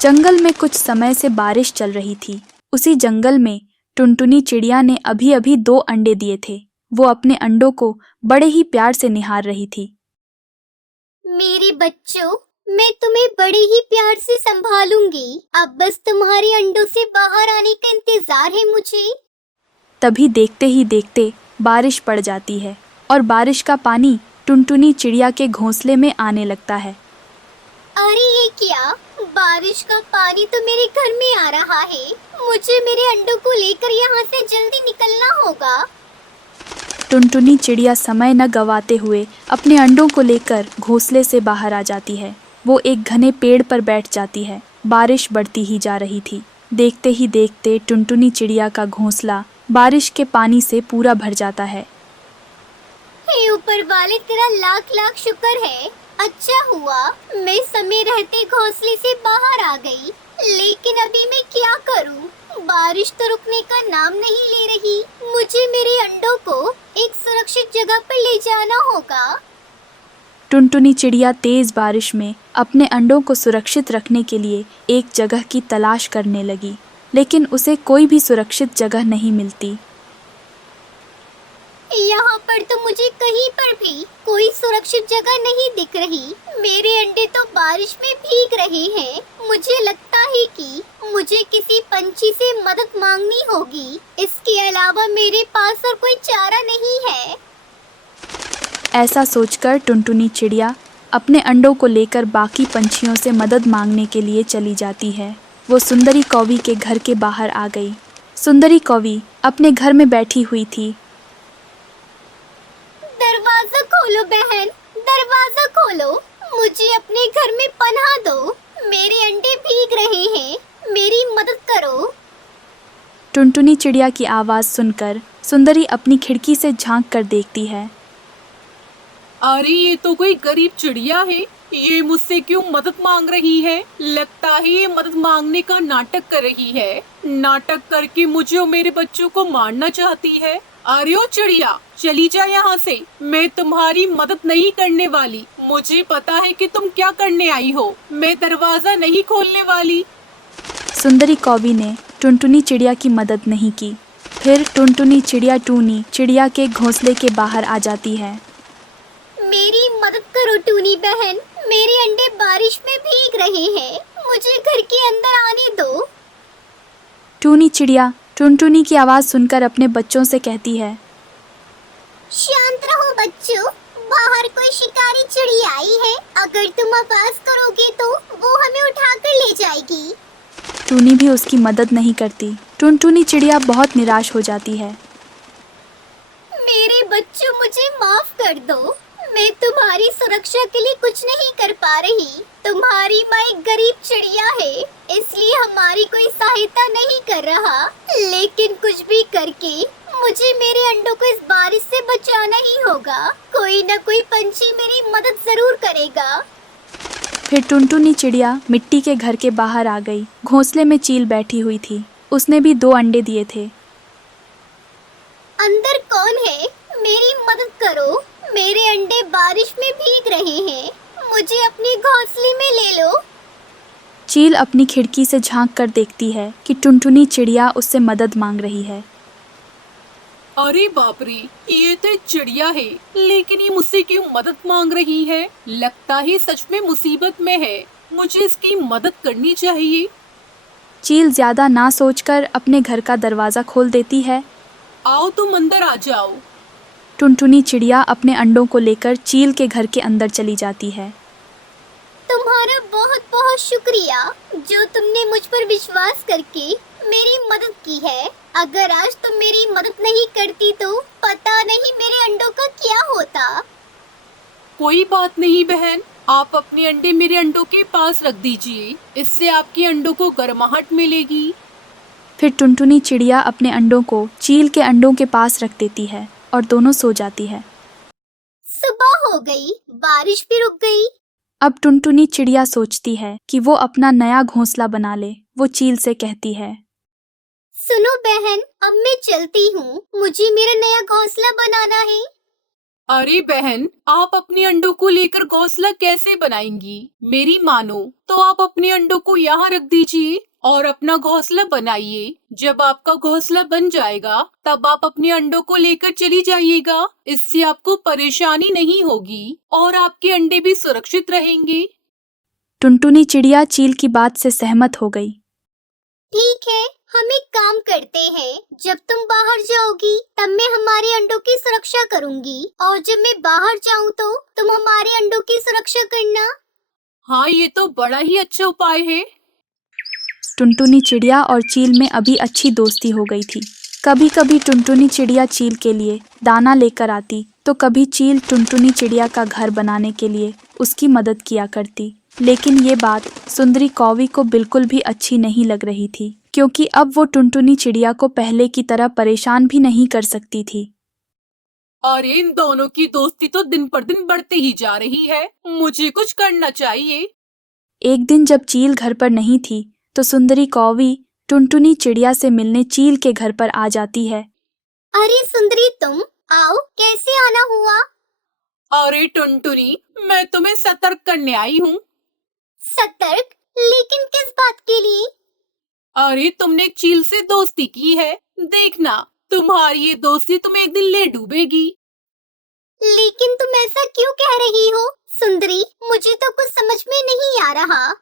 जंगल में कुछ समय से बारिश चल रही थी। उसी जंगल में टुनटुनी चिड़िया ने अभी अभी 2 अंडे दिए थे। वो अपने अंडों को बड़े ही प्यार से निहार रही थी। मेरे बच्चों, मैं तुम्हें बड़े ही प्यार से संभालूंगी। अब बस तुम्हारे अंडों से बाहर आने का इंतजार है मुझे। तभी देखते ही देखते बारिश पड़ जाती है और बारिश का पानी टुनटुनी चिड़िया के घोंसले में आने लगता है। अरे ये क्या? बारिश का पानी तो मेरे घर में आ रहा है। मुझे मेरे अंडों को लेकर यहाँ से जल्दी निकलना होगा। टुनटुनी चिड़िया समय न गवाते हुए अपने अंडों को लेकर घोंसले से बाहर आ जाती है। वो एक घने पेड़ पर बैठ जाती है। बारिश बढ़ती ही जा रही थी। देखते ही देखते टुनटुनी चिड़िया का घोंसला बारिश के पानी से पूरा भर जाता है। हे ऊपर वाले, तेरा लाख लाख शुक्र है। अच्छा हुआ मैं समय रहते घोंसले से बाहर आ गई। लेकिन अभी मैं क्या करूं? बारिश तो रुकने का नाम नहीं ले रही। मुझे मेरे अंडों को एक सुरक्षित जगह पर ले जाना होगा। टुनटुनी चिड़िया तेज बारिश में अपने अंडों को सुरक्षित रखने के लिए एक जगह की तलाश करने लगी, लेकिन उसे कोई भी सुरक्षित जगह नहीं मिलती। यहाँ पर तो मुझे कहीं पर भी कोई सुरक्षित जगह नहीं दिख रही। मेरे अंडे तो बारिश में भीग रहे हैं। मुझे लगता है कि मुझे किसी पंछी से मदद मांगनी होगी। इसके अलावा मेरे पास और कोई चारा नहीं है। ऐसा सोचकर टुनटुनी चिड़िया अपने अंडों को लेकर बाकी पंछियों से मदद मांगने के लिए चली जाती है। वो सुंदरी कौवी के घर के बाहर आ गई। सुंदरी कौवी अपने घर में बैठी हुई थी। दरवाजा खोलो बहन, दरवाजा खोलो। मुझे अपने घर में पनाह दो। मेरे अंडे भीग रहे हैं। मेरी मदद करो। टुनटुनी चिड़िया की आवाज़ सुनकर सुंदरी अपनी खिड़की से झांक कर देखती है। अरे ये तो कोई गरीब चिड़िया है। ये मुझसे क्यों मदद मांग रही है? लगता है ये मदद मांगने का नाटक कर रही है। नाटक करके मुझे और मेरे बच्चों को मारना चाहती है। अरे ओ चिड़िया, चली जा यहाँ से। मैं तुम्हारी मदद नहीं करने वाली। मुझे पता है कि तुम क्या करने आई हो। मैं दरवाजा नहीं खोलने वाली। सुंदरी कौवी ने टुनटुनी चिड़िया की मदद नहीं की। फिर टुनटुनी चिड़िया टूनी चिड़िया के घोंसले के बाहर आ जाती है। मेरी मदद करो टूनी बहन। मेरे अंडे बारिश में भीग रहे हैं। मुझे घर के अंदर आने दो। टूनी चिड़िया टुनटुनी की आवाज़ सुनकर अपने बच्चों से कहती है। शांत रहो बच्चों। बाहर कोई शिकारी चिड़िया आई है। अगर तुम आवाज करोगे तो वो हमें उठाकर ले जाएगी। टूनी भी उसकी मदद नहीं करती। टुनटुनी चिड़िया बहुत निराश हो जाती है। मेरे बच्चों, मुझे माफ कर दो। मैं तुम्हारी सुरक्षा के लिए कुछ नहीं कर पा रही। तुम्हारी माँ एक गरीब चिड़िया है, इसलिए हमारी कोई सहायता नहीं कर रहा। लेकिन कुछ भी करके मुझे मेरे अंडों को इस बारिश से बचाना ही होगा। कोई न कोई पंछी मेरी मदद जरूर करेगा। फिर टुनटुनी चिड़िया मिट्टी के घर के बाहर आ गई। घोंसले में चील बैठी हुई थी। उसने भी 2 अंडे दिए थे। अंदर कौन है? मेरी मदद करो। मेरे अंडे बारिश में भीग रहे हैं। मुझे अपने घोंसले में ले लो। चील अपनी खिड़की से झांक कर देखती है कि टुनटुनी चिड़िया उससे मदद मांग रही है। अरे बाप रे, ये तो एक चिड़िया है, लेकिन ये मुझसे क्यों मदद मांग रही है? लगता है सच में मुसीबत में है। मुझे इसकी मदद करनी चाहिए। चील ज्यादा ना सोचकर अपने घर का दरवाजा खोल देती है। आओ तुम अंदर आ जाओ। टुनटुनी चिड़िया अपने अंडों को लेकर चील के घर के अंदर चली जाती है। तुम्हारा बहुत बहुत शुक्रिया जो तुमने मुझ पर विश्वास करके मेरी मदद की है। अगर आज तुम मेरी मदद नहीं करती तो पता नहीं मेरे अंडों का क्या होता। कोई बात नहीं बहन, आप अपने अंडे मेरे अंडों के पास रख दीजिए। इससे आपके अंडों को गर्माहट मिलेगी। फिर टुनटुनी चिड़िया अपने अंडों को चील के अंडों के पास रख देती है और दोनों सो जाती है। सुबह हो गई, बारिश भी रुक गई। अब टुनटुनी चिड़िया सोचती है कि वो अपना नया घोंसला बना ले। वो चील से कहती है, सुनो बहन, अब मैं चलती हूँ। मुझे मेरा नया घोंसला बनाना है। अरे बहन, आप अपने अंडों को लेकर घोंसला कैसे बनाएंगी? मेरी मानो तो आप अपने अंडों को यहाँ रख दीजिए और अपना घोंसला बनाइए। जब आपका घोंसला बन जाएगा तब आप अपने अंडों को लेकर चली जाइएगा। इससे आपको परेशानी नहीं होगी और आपके अंडे भी सुरक्षित रहेंगे। टुनटुनी चिड़िया चील की बात से सहमत हो गई। ठीक है, हम एक काम करते हैं। जब तुम बाहर जाओगी तब मैं हमारे अंडों की सुरक्षा करूंगी और जब मैं बाहर जाऊं तो तुम हमारे अंडों की सुरक्षा करना। हाँ, ये तो बड़ा ही अच्छा उपाय है। टुनटुनी चिड़िया और चील में अभी अच्छी दोस्ती हो गई थी। कभी कभी टुनटुनी चिड़िया चील के लिए दाना लेकर आती तो कभी चील टुनटुनी चिड़िया का घर बनाने के लिए उसकी मदद किया करती। लेकिन ये बात सुंदरी कौवी को बिल्कुल भी अच्छी नहीं लग रही थी, क्योंकि अब वो टुनटुनी चिड़िया को पहले की तरह परेशान भी नहीं कर सकती थी। अरे इन दोनों की दोस्ती तो दिन पर दिन बढ़ते ही जा रही है। मुझे कुछ करना चाहिए। एक दिन जब चील घर पर नहीं थी तो सुंदरी कौवी टुनटुनी चिड़िया से मिलने चील के घर पर आ जाती है। अरे सुंदरी, तुम आओ, कैसे आना हुआ? अरे टुनटुनी, मैं तुम्हें सतर्क करने आई हूँ। सतर्क? लेकिन किस बात के लिए? अरे तुमने चील से दोस्ती की है, देखना तुम्हारी ये दोस्ती तुम्हें एक दिन ले डूबेगी। लेकिन तुम ऐसा क्यों कह रही हो? सुंदरी, मुझे तो कुछ समझ में नहीं आ रहा।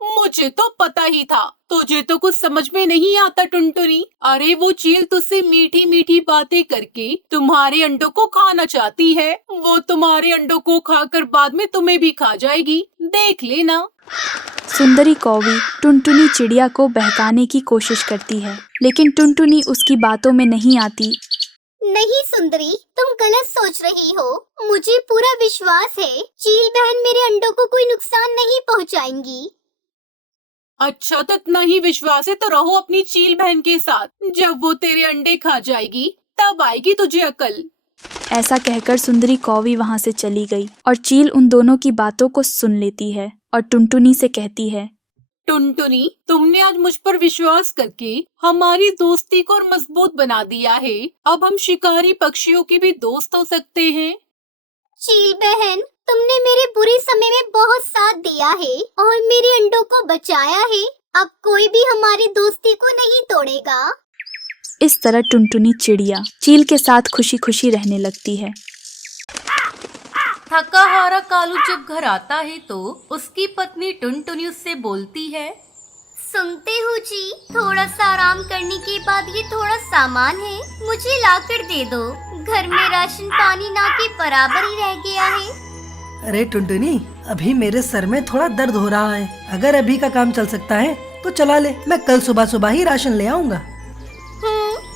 मुझे तो पता ही था, तुझे तो कुछ समझ में नहीं आता टुनटुनी। अरे वो चील तुझसे मीठी मीठी बातें करके तुम्हारे अंडों को खाना चाहती है। वो तुम्हारे अंडों को खाकर बाद में तुम्हें भी खा जाएगी, देख लेना। सुंदरी कौवी टुनटुनी चिड़िया को बहकाने की कोशिश करती है, लेकिन टुनटुनी उसकी बातों में नहीं आती। नहीं सुंदरी, तुम गलत सोच रही हो। मुझे पूरा विश्वास है चील बहन मेरे अंडों को कोई नुकसान नहीं पहुंचाएंगी। अच्छा, तो इतना ही विश्वास है तो रहो अपनी चील बहन के साथ। जब वो तेरे अंडे खा जाएगी तब आएगी तुझे अकल। ऐसा कहकर सुंदरी कौवी वहां से चली गई और चील उन दोनों की बातों को सुन लेती है और टुनटुनी से कहती है, टुनटुनी, तुमने आज मुझ पर विश्वास करके हमारी दोस्ती को और मजबूत बना दिया है। अब हम शिकारी पक्षियों के भी दोस्त हो सकते हैं। चील बहन, तुमने मेरे बुरे समय में बहुत साथ दिया है और मेरे अंडों को बचाया है। अब कोई भी हमारी दोस्ती को नहीं तोड़ेगा। इस तरह टुनटुनी चिड़िया चील के साथ खुशी खुशी रहने लगती है। थका हारा कालू जब घर आता है तो उसकी पत्नी टुनटुनी उससे बोलती है, सुनते हो जी, थोड़ा सा आराम करने के बाद ये थोड़ा सामान है, मुझे लाकर दे दो। घर में राशन पानी ना के बराबर ही रह गया है। अरे टुनटुनी, अभी मेरे सर में थोड़ा दर्द हो रहा है। अगर अभी का काम चल सकता है तो चला ले, मैं कल सुबह सुबह ही राशन ले आऊंगा।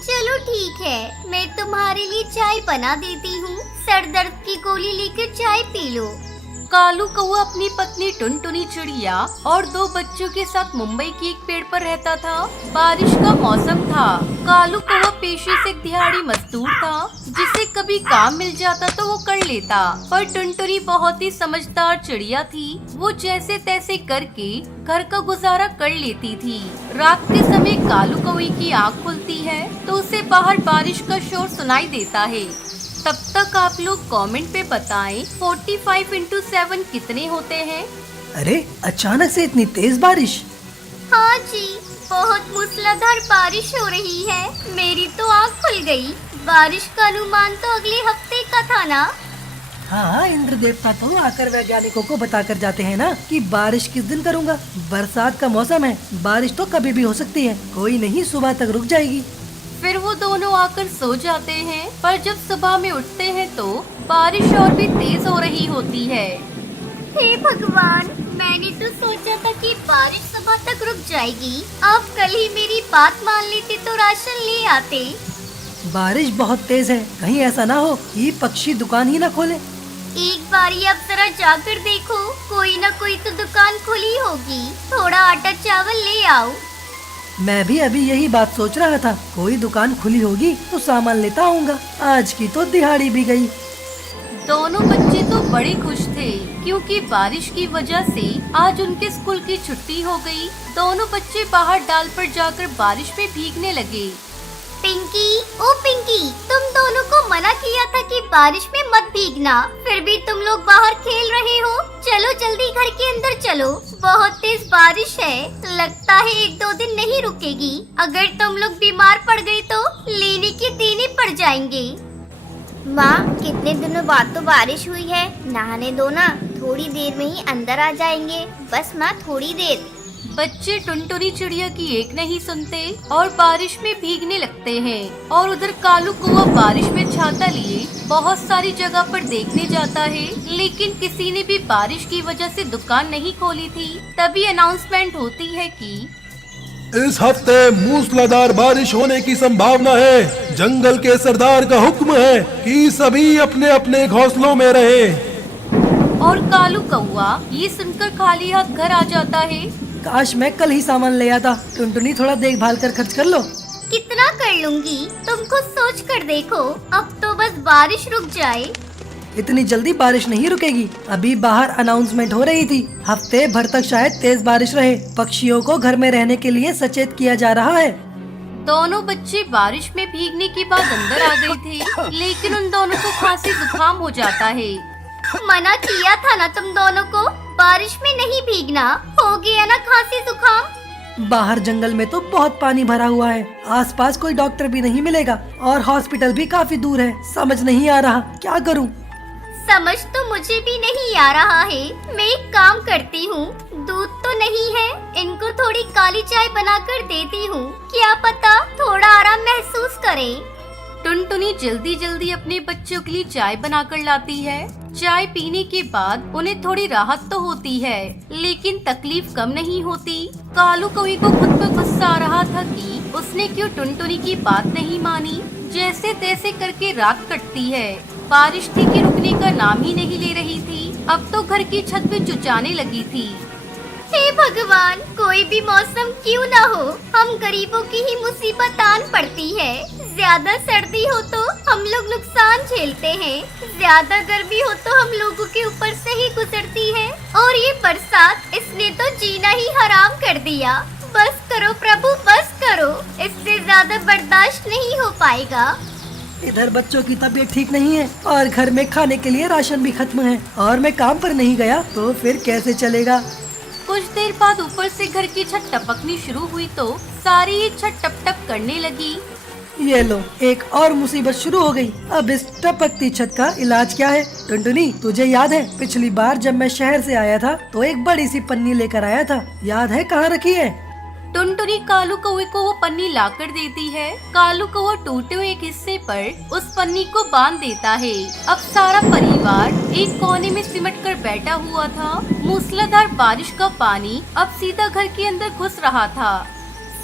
चलो ठीक है, मैं तुम्हारे लिए चाय बना देती हूँ। सर दर्द की गोली लेकर चाय पी लो। कालू कौवा अपनी पत्नी टुनटुनी चिड़िया और 2 बच्चों के साथ मुंबई के एक पेड़ पर रहता था। बारिश का मौसम था। कालू कौवा पेशे से एक दिहाड़ी मजदूर था, जिसे कभी काम मिल जाता तो वो कर लेता। पर टुनटुनी बहुत ही समझदार चिड़िया थी। वो जैसे तैसे करके घर का गुजारा कर लेती थी। रात के समय कालू कौवे की आँख खुलती है तो उसे बाहर बारिश का शोर सुनाई देता है। तब तक आप लोग कमेंट पे बताएं 45 into 7 कितने होते हैं? अरे अचानक से इतनी तेज बारिश। हाँ जी, बहुत मूसलाधार बारिश हो रही है। मेरी तो आँख खुल गई। बारिश का अनुमान तो अगले हफ्ते का था ना? हाँ, इंद्र देवता तो आकर वैज्ञानिकों को बता कर जाते हैं ना कि बारिश किस दिन करूँगा। बरसात का मौसम है, बारिश तो कभी भी हो सकती है, कोई नहीं सुबह तक रुक जाएगी। फिर वो दोनों आकर सो जाते हैं, पर जब सुबह में उठते हैं तो बारिश और भी तेज हो रही होती है। हे भगवान, मैंने तो सोचा था कि बारिश सुबह तक रुक जाएगी। अब कल ही मेरी बात मान लेते तो राशन ले आते। बारिश बहुत तेज है, कहीं ऐसा ना हो कि पक्षी दुकान ही ना खोले। एक बारी अब जरा जाकर देखो, कोई ना कोई तो दुकान खुली होगी। थोड़ा आटा चावल ले आओ। मैं भी अभी यही बात सोच रहा था, कोई दुकान खुली होगी तो सामान लेता आऊंगा। आज की तो दिहाड़ी भी गई। दोनों बच्चे तो बड़े खुश थे, क्योंकि बारिश की वजह से आज उनके स्कूल की छुट्टी हो गई। दोनों बच्चे बाहर डाल पर जाकर बारिश में भीगने लगे। पिंकी, ओ पिंकी, तुम दोनों को मना किया था कि बारिश में मत भीगना, फिर भी तुम लोग बाहर खेल रहे हो। चलो जल्दी घर के अंदर चलो, बहुत तेज बारिश है, लगता है 1-2 दिन नहीं रुकेगी। अगर तुम लोग बीमार पड़ गए तो लेने के देने पड़ जाएंगे। माँ, कितने दिनों बाद तो बारिश हुई है, नहाने दो ना, थोड़ी देर में ही अंदर आ जाएंगे, बस माँ थोड़ी देर। बच्चे टुनटुनी चिड़िया की एक नहीं सुनते और बारिश में भीगने लगते हैं। और उधर कालू कौवा बारिश में छाता लिए बहुत सारी जगह पर देखने जाता है, लेकिन किसी ने भी बारिश की वजह से दुकान नहीं खोली थी। तभी अनाउंसमेंट होती है कि इस हफ्ते मूसलाधार बारिश होने की संभावना है। जंगल के सरदार का हुक्म है कि सभी अपने अपने घोंसलों में रहें। और कालू कौवा ये सुनकर खाली हाथ घर आ जाता है। काश मैं कल ही सामान ले आता। टुनटुनी थोड़ा देखभाल कर खर्च कर लो। कितना कर लूंगी, तुम खुद सोच कर देखो। अब तो बस बारिश रुक जाए। इतनी जल्दी बारिश नहीं रुकेगी, अभी बाहर अनाउंसमेंट हो रही थी, हफ्ते भर तक शायद तेज बारिश रहे। पक्षियों को घर में रहने के लिए सचेत किया जा रहा है। दोनों बच्चे बारिश में भीगने के बाद अंदर आ गए थे, लेकिन उन दोनों को खांसी जुकाम हो जाता है। मना किया था ना तुम दोनों को, बारिश में नहीं भीगना, हो गया ना खांसी जुकाम। बाहर जंगल में तो बहुत पानी भरा हुआ है, आसपास कोई डॉक्टर भी नहीं मिलेगा और हॉस्पिटल भी काफी दूर है। समझ नहीं आ रहा क्या करूं। समझ तो मुझे भी नहीं आ रहा है। मैं एक काम करती हूँ, दूध तो नहीं है, इनको थोड़ी काली चाय बनाकर देती हूँ, क्या पता थोड़ा आराम महसूस करें। टुनटुनी जल्दी जल्दी अपने बच्चों के लिए चाय बनाकर लाती है। चाय पीने के बाद उन्हें थोड़ी राहत तो होती है, लेकिन तकलीफ कम नहीं होती। कालू कौवे को खुद पर गुस्सा आ रहा था कि उसने क्यों टुनटुनी की बात नहीं मानी। जैसे तैसे करके रात कटती है। बारिश थी कि रुकने का नाम ही नहीं ले रही थी। अब तो घर की छत पे चुचाने लगी थी। हे भगवान, कोई भी मौसम क्यों ना हो, हम गरीबों की ही मुसीबत आन पड़ती है। ज्यादा सर्दी हो तो हम लोग नुकसान झेलते हैं, ज्यादा गर्मी हो तो हम लोगों के ऊपर से ही गुजरती है। और ये बरसात, इसने तो जीना ही हराम कर दिया। बस करो प्रभु, बस करो, इससे ज्यादा बर्दाश्त नहीं हो पाएगा। इधर बच्चों की तबीयत ठीक नहीं है और घर में खाने के लिए राशन भी खत्म है और मैं काम पर नहीं गया तो फिर कैसे चलेगा। कुछ देर बाद ऊपर से घर की छत टपकनी शुरू हुई तो सारी ही छत टप टप करने लगी। ये लो, एक और मुसीबत शुरू हो गई। अब इस टपकती छत का इलाज क्या है? टुनटुनी, तुझे याद है पिछली बार जब मैं शहर से आया था तो एक बड़ी सी पन्नी लेकर आया था, याद है कहाँ रखी है? टुनटुनी कालू कौवे को वो पन्नी लाकर देती है। कालू कौवा टूटे हुए एक हिस्से पर उस पन्नी को बांध देता है। अब सारा परिवार एक कोने में सिमट कर बैठा हुआ था। मूसलाधार बारिश का पानी अब सीधा घर के अंदर घुस रहा था।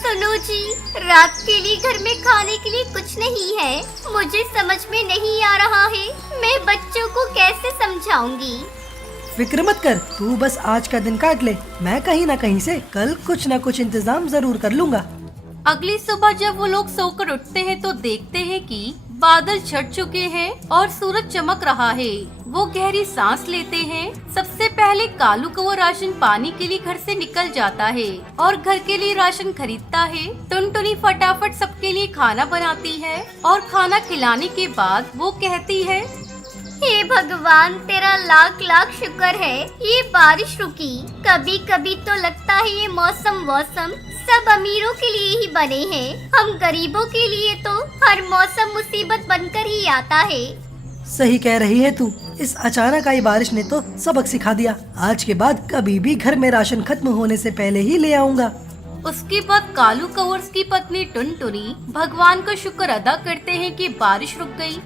सुनो जी, रात के लिए घर में खाने के लिए कुछ नहीं है, मुझे समझ में नहीं आ रहा है, मैं बच्चों को कैसे समझाऊंगी। फिक्र मत कर, तू बस आज का दिन काट ले, मैं कहीं न कहीं से कल कुछ न कुछ इंतजाम जरूर कर लूँगा। अगली सुबह जब वो लोग सोकर उठते हैं तो देखते हैं कि बादल छट चुके हैं और सूरज चमक रहा है। वो गहरी सांस लेते हैं। सबसे पहले कालू कौवा राशन पानी के लिए घर से निकल जाता है और घर के लिए राशन खरीदता है। टुनटुनी फटाफट सबके लिए खाना बनाती है और खाना खिलाने के बाद वो कहती है, हे भगवान, तेरा लाख लाख शुक्र है ये बारिश रुकी। कभी कभी तो लगता है ये मौसम सब अमीरों के लिए ही बने हैं, हम गरीबों के लिए तो हर मौसम मुसीबत बनकर ही आता है। सही कह रही है तू, इस अचानक आई बारिश ने तो सबक सिखा दिया। आज के बाद कभी भी घर में राशन खत्म होने से पहले ही ले आऊंगा। उसके बाद कालू कौवा की पत्नी टुनटुनी भगवान का शुक्र अदा करते हैं कि बारिश रुक गई